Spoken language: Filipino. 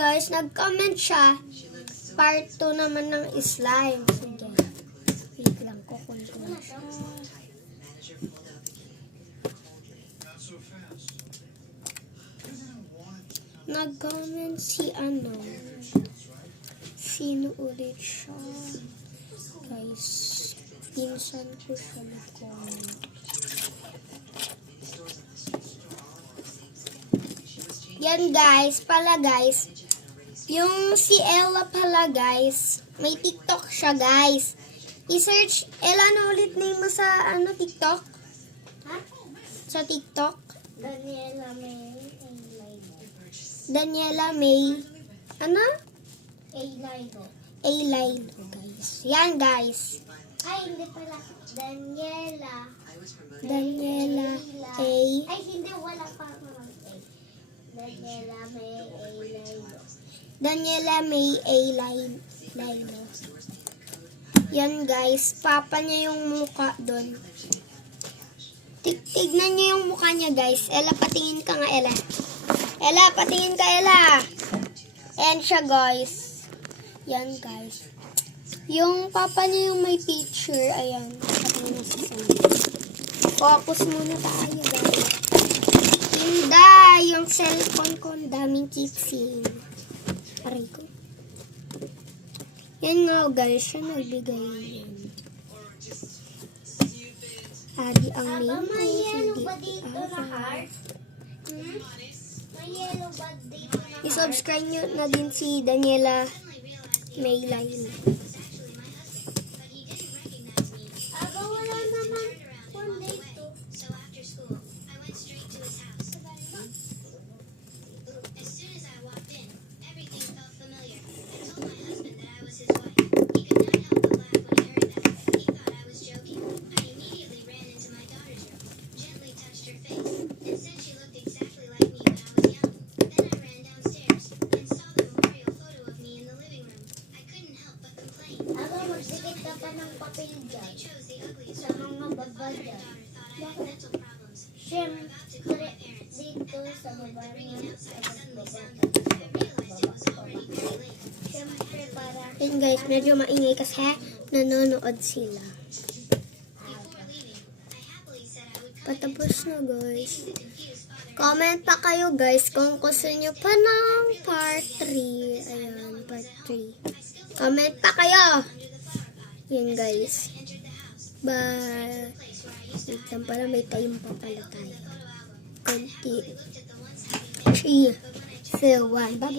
guys, nag-comment siya. Part 2 naman ng slime. Sige. Wait lang, kukunin ko na siya. Nag-comment si ano. Sino ulit siya? Guys, pinsan ko siya nag-comment. Yan guys, yung si Ella pala guys, may TikTok siya guys. I-search, Ella, ano ulit name mo sa TikTok? Ha? Sa TikTok? Daniela May. Daniela May. Ano? A-Lido. A-Lido guys. Yan guys. Ay, hindi pala. Daniela A. Ay, hindi. Wala pa mga A. Daniela May A-Lido. Daniela May A-Lido. Yan guys. Papa niya yung mukha doon. Tignan niyo yung mukha niya guys. Ella, patingin ka nga Ella. Ella, patingin ka Ella. Ayan siya guys. Yan guys. Yung papa niya yung may picture. Ayan. Patingin na sa focus muna tayo guys. Hindi. Yung cellphone ko. Ang daming kitsing. Aray ko. Yan nga guys. Siya nagbigay yan. Adi ang name ko. May yellow Hindi ba dito na heart? May yellow ba dito na heart? I-subscribe nyo na din si Daniela May Lain. Aga, wala naman kung dito. Aga, magdikit ka pa ng papel dyan. Sa mga baba dyan. Bakit? Siyempre, dito sa baba niya. Siyempre, para Yun guys, medyo maingay kasi nanonood sila. Patapos na guys. Comment pa kayo guys kung gusto nyo pa ng part 3. Ayan, part 3. Comment pa kayo. Yun guys. Bye. Wait lang pala, may time pa pala tayo. 3, 2, 1. Bye-bye.